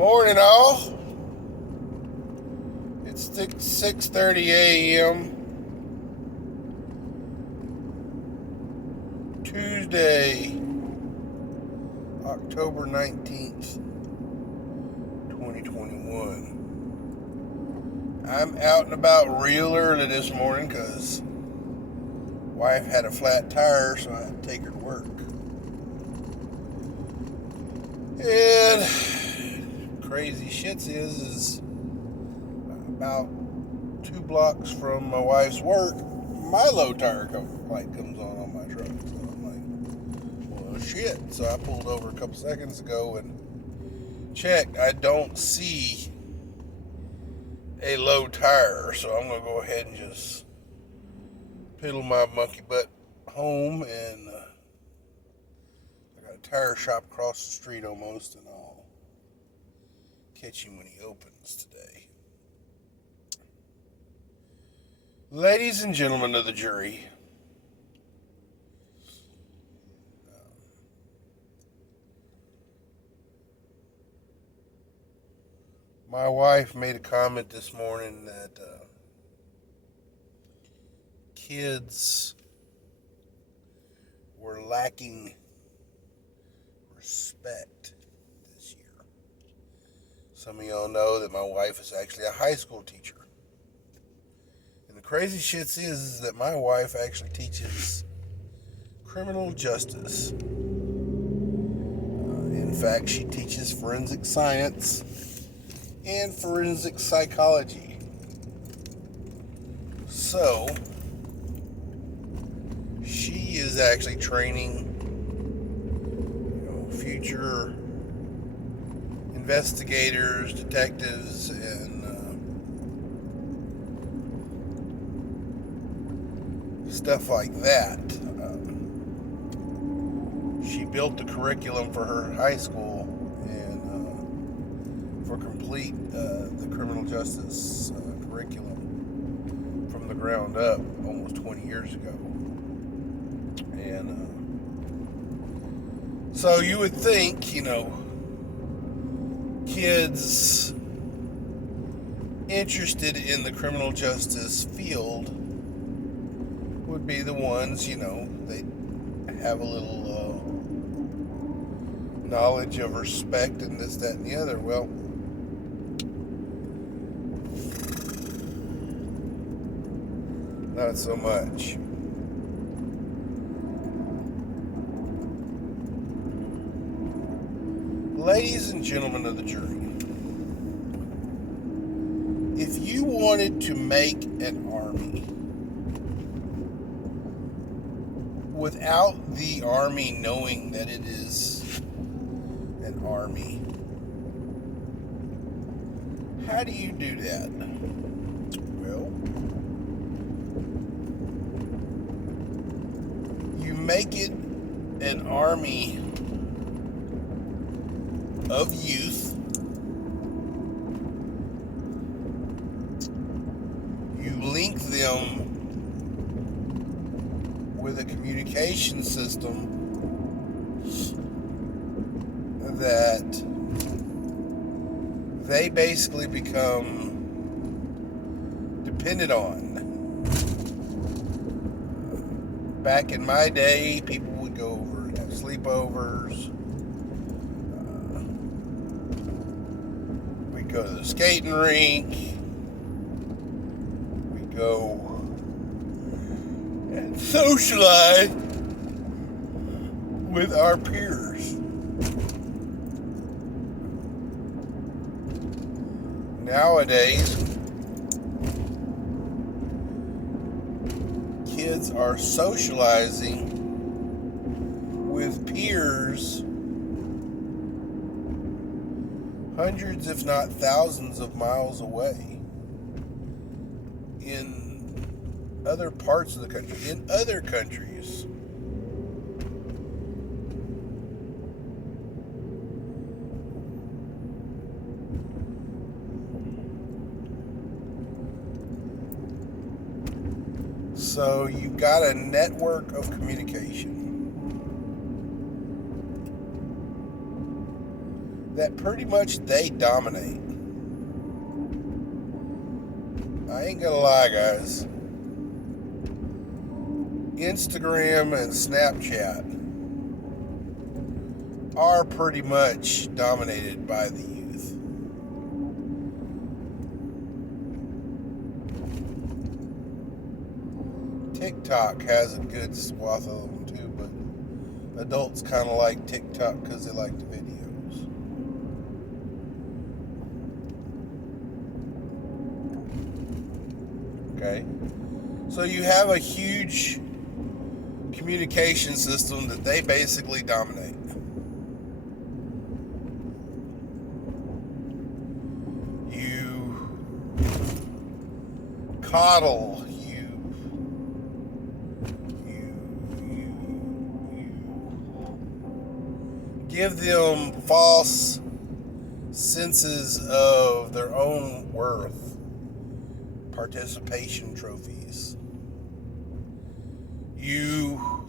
Morning, all. It's 6:30 a.m. Tuesday, October 19th, 2021. I'm out and about real early this morning because wife had a flat tire, so I had to take her to work. And crazy shits is about 2 blocks from my wife's work, my low tire light comes on my truck. So I'm like, well, shit. So I pulled over a couple seconds ago and checked. I don't see a low tire, so I'm going to go ahead and just piddle my monkey butt home, and I got a tire shop across the street almost, and I'll catch him when he opens today. Ladies and gentlemen of the jury, my wife made a comment this morning that kids were lacking respect this year. Some of y'all know that my wife is actually a high school teacher. And the crazy shit is that my wife actually teaches criminal justice. In fact, she teaches forensic science and forensic psychology. So, she is actually training, future investigators, detectives, and stuff like that. She built the curriculum for her high school and for complete the criminal justice curriculum from the ground up almost 20 years ago. And so you would think, kids interested in the criminal justice field would be the ones, they have a little knowledge of respect and this, that, and the other. Well, not so much. Ladies and gentlemen of the jury, if you wanted to make an army without the army knowing that it is an army, how do you do that? Well, you make it an army of youth. You link them with a communication system that they basically become dependent on. Back in my day, people would go over and have sleepovers. We'd go to the skating rink. We'd go and socialize with our peers. Nowadays, kids are socializing with peers hundreds, if not thousands, of miles away in other parts of the country, in other countries. So you've got a network of communication that pretty much they dominate. I ain't gonna lie, guys. Instagram and Snapchat are pretty much dominated by the youth. TikTok has a good swath of them too, but adults kind of like TikTok because they like the videos. Okay? So you have a huge communication system that they basically dominate. You coddle, you give them false senses of their own worth, participation trophies. You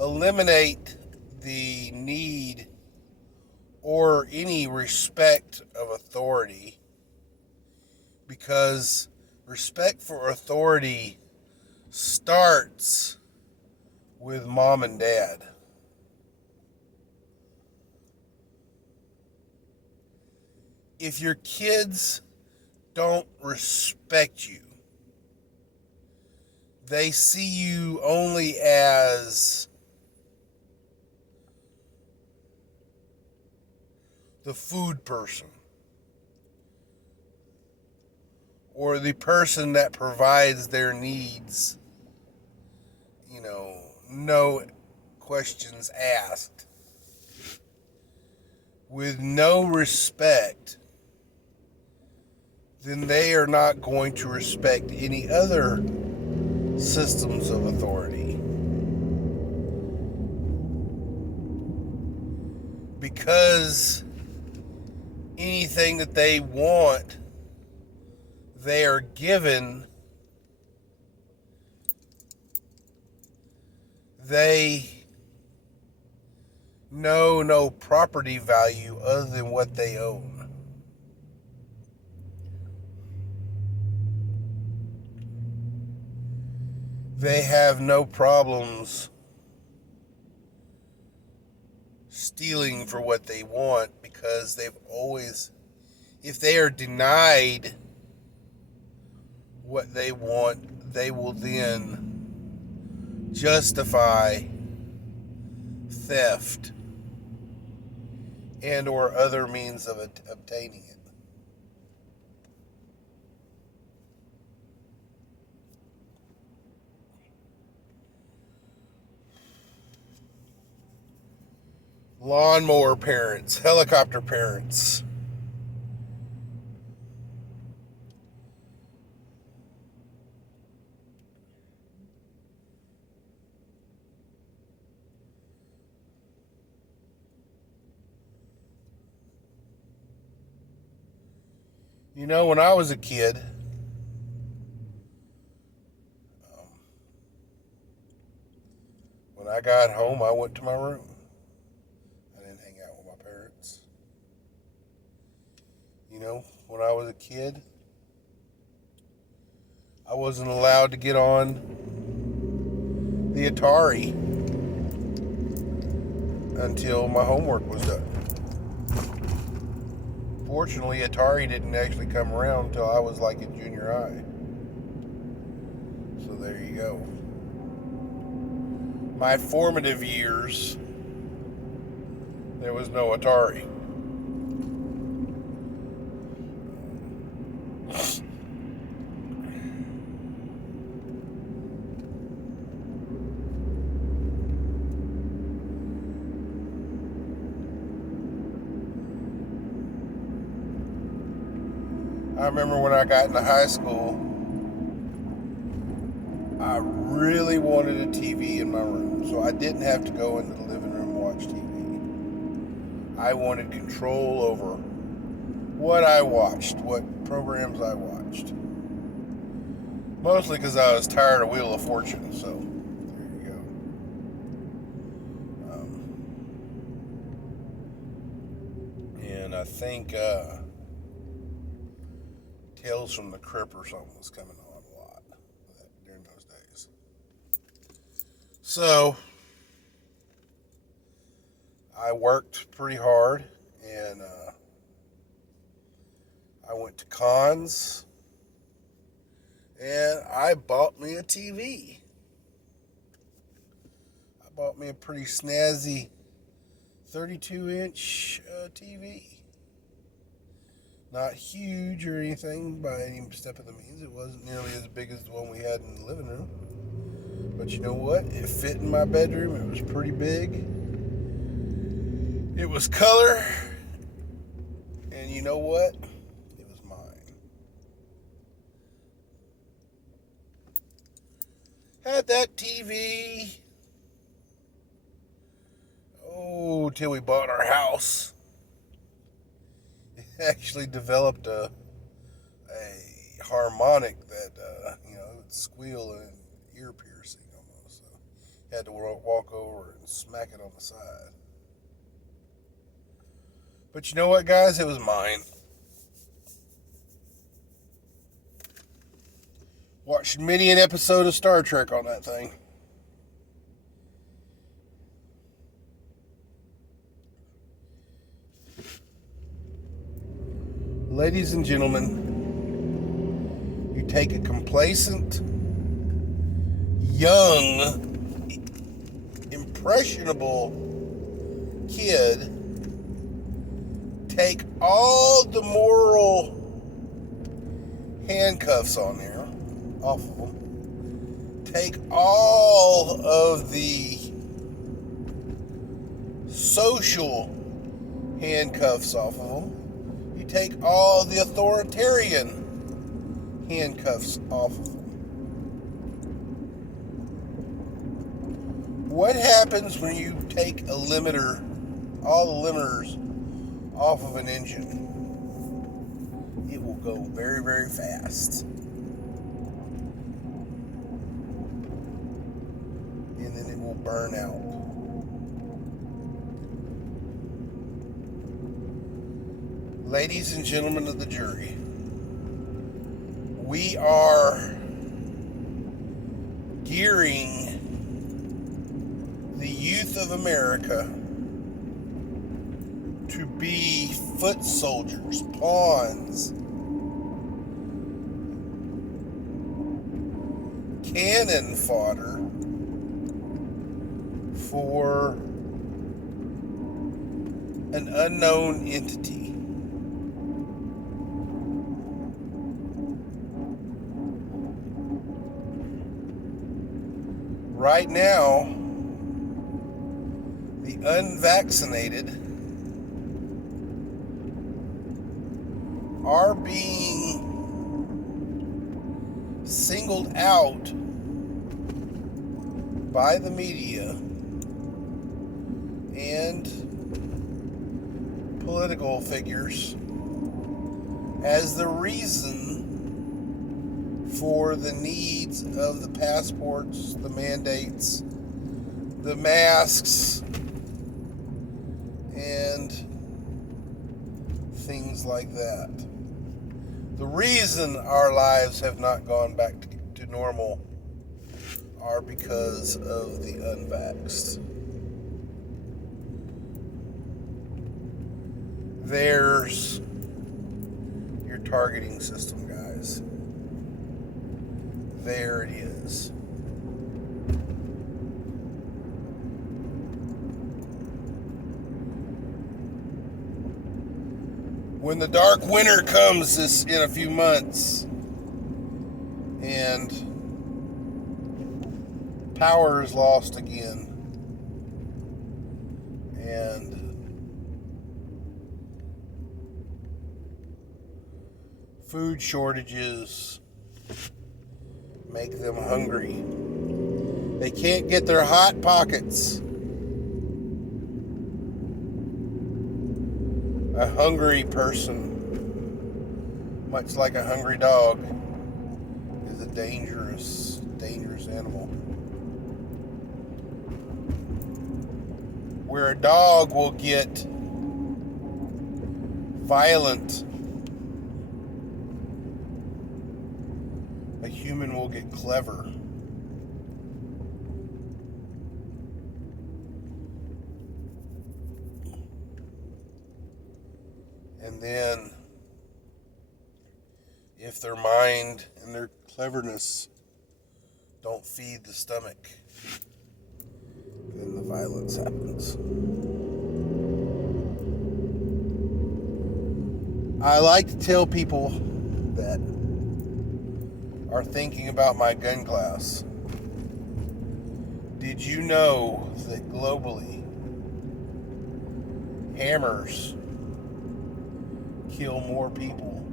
eliminate the need or any respect of authority, because respect for authority starts with mom and dad. If your kids don't respect you, they see you only as the food person or the person that provides their needs, no questions asked, with no respect, then they are not going to respect any other systems of authority. Because anything that they want, they are given. They know no property value other than what they own. They have no problems stealing for what they want, because they've always, if they are denied what they want, they will then justify theft and or other means of obtaining it. Lawnmower parents, helicopter parents. When I was a kid, when I got home, I went to my room. I didn't hang out with my parents. When I was a kid, I wasn't allowed to get on the Atari until my homework was done. Fortunately, Atari didn't actually come around until I was like in junior high. So there you go. My formative years, there was no Atari. I remember when I got into high school, I really wanted a TV in my room, so I didn't have to go into the living room and watch TV. I wanted control over what I watched, what programs I watched. Mostly because I was tired of Wheel of Fortune, so there you I think Tales from the Crypt or something was coming on a lot during those days. So I worked pretty hard, and I went to cons, and I bought me a TV. I bought me a pretty snazzy 32-inch TV. Not huge or anything by any step of the means. It wasn't nearly as big as the one we had in the living room. But you know what? It fit in my bedroom. It was pretty big. It was color. And you know what? It was mine. Had that TV. Oh, till we bought our house. It actually developed a harmonic that, it would squeal and ear piercing almost. So had to walk over and smack it on the side. But you know what, guys? It was mine. Watched many an episode of Star Trek on that thing. Ladies and gentlemen, you take a complacent, young, impressionable kid, take all the moral handcuffs on there, off of them, take all of the social handcuffs off of them, you take all the authoritarian handcuffs off of them. What happens when you take a limiter, all the limiters off of an engine? It will go very, very fast. And then it will burn out. Ladies and gentlemen of the jury, we are gearing the youth of America to be foot soldiers, pawns, cannon fodder for an unknown entity. Right now, the unvaccinated are being singled out by the media and political figures as the reason for the needs of the passports, the mandates, the masks, and things like that. The reason our lives have not gone back to normal are because of the unvaxxed. There's your targeting system, guys. There it is. When the dark winter comes in a few months and power is lost again and food shortages make them hungry. They can't get their hot pockets. A hungry person, much like a hungry dog, is a dangerous animal. Where a dog will get violent a human will get clever. And then, if their mind and their cleverness don't feed the stomach, then the violence happens. I like to tell people that are thinking about my gun class, did you know that globally, hammers kill more people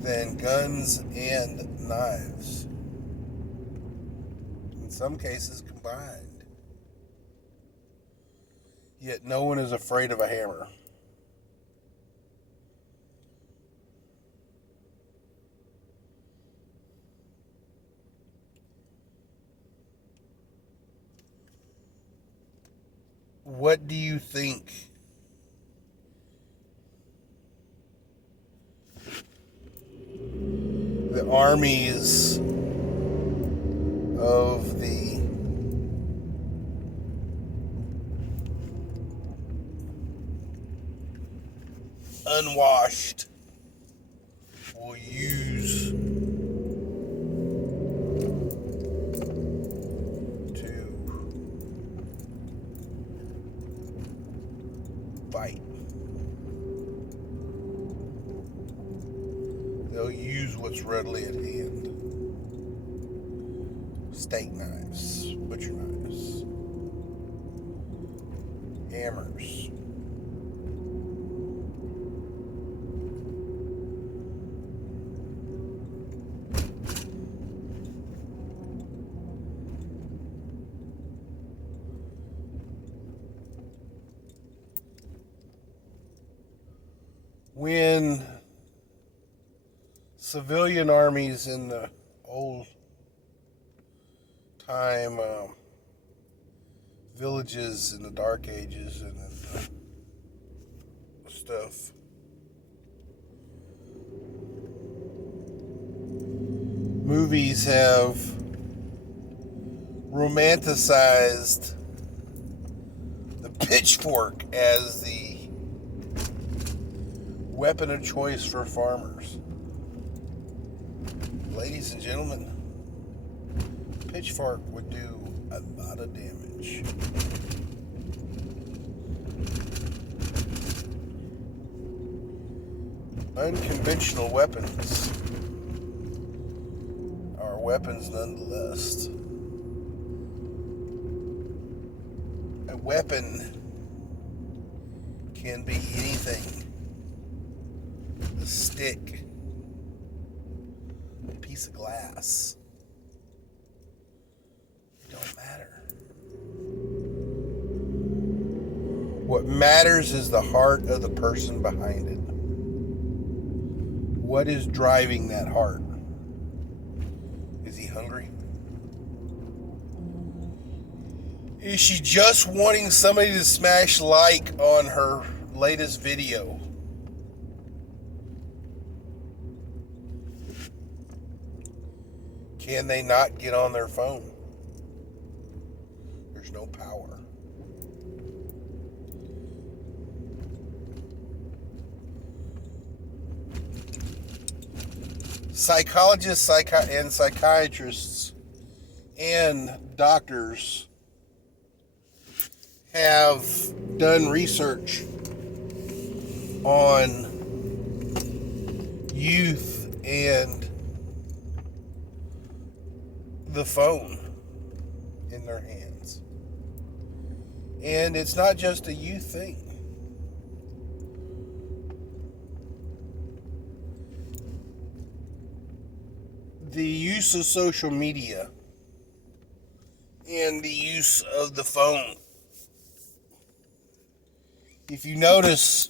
than guns and knives? In some cases combined. Yet no one is afraid of a hammer. What do you think the armies of the unwashed will use to fight? They'll use what's readily at hand. Steak knives, butcher knives, hammers. When civilian armies in the old time villages in the Dark Ages and stuff, movies have romanticized the pitchfork as the weapon of choice for farmers. Ladies and gentlemen, pitchfork would do a lot of damage. Unconventional weapons are weapons nonetheless. A weapon can be anything. A stick, a piece of glass. It don't matter. What matters is the heart of the person behind it. What is driving that heart? Is he hungry? Is she just wanting somebody to smash like on her latest video? Can they not get on their phone? There's no power. Psychologists and psychiatrists and doctors have done research on youth and the phone in their hands. And it's not just a youth thing. The use of social media and the use of the phone. If you notice,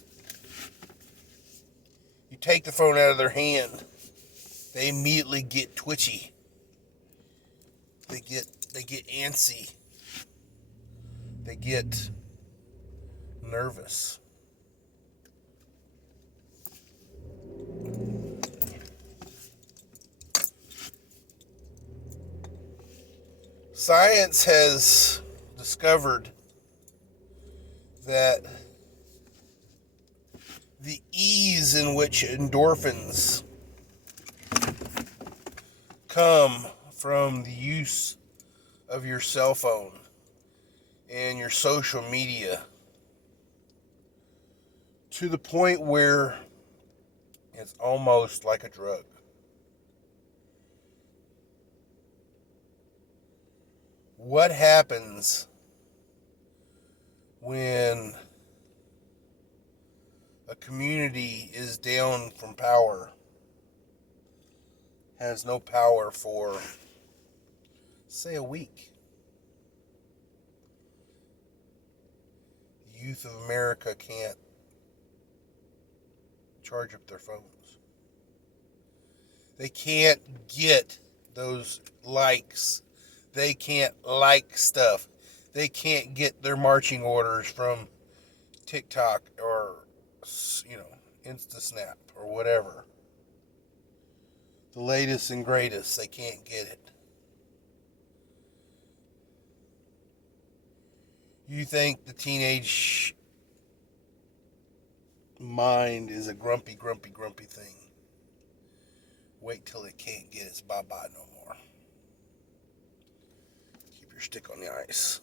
you take the phone out of their hand, they immediately get twitchy. They get antsy. They get nervous. Science has discovered that the ease in which endorphins come from the use of your cell phone and your social media, to the point where it's almost like a drug. What happens when a community is down from power, has no power for, say, a week? The youth of America can't charge up their phones. They can't get those likes. They can't like stuff. They can't get their marching orders from TikTok or, InstaSnap or whatever. The latest and greatest. They can't get it. You think the teenage mind is a grumpy thing. Wait till it can't get its bye-bye no more. Keep your stick on the ice.